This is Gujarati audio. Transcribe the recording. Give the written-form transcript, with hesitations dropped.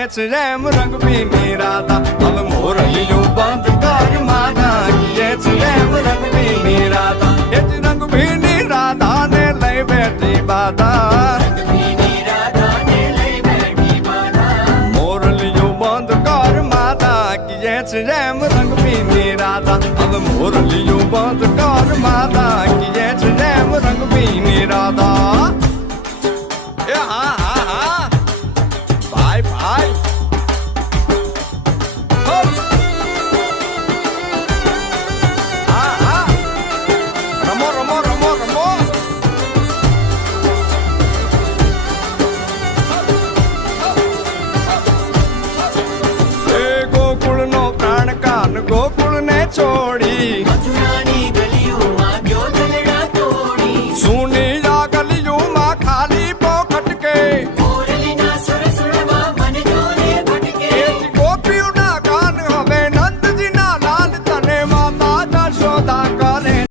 રેમ રંગ ભીની રાધા હવે મોરલિયું બંધ કર માતા કીએ છે રેમ રંગ ભીની રાધા એ જ રંગ ભીની રાધા ને લઈ બેઠી બાધા મોરલિયું બંધ કર માતા કીએ છે રેમ રંગ ભીની રાધા હવે મોરલિયું બંધ કર માતા કીએ છે રેમ રંગ ભીની રાધા એ હા હા હા ભાઈ ભાઈ ગોકુળ ને છોડી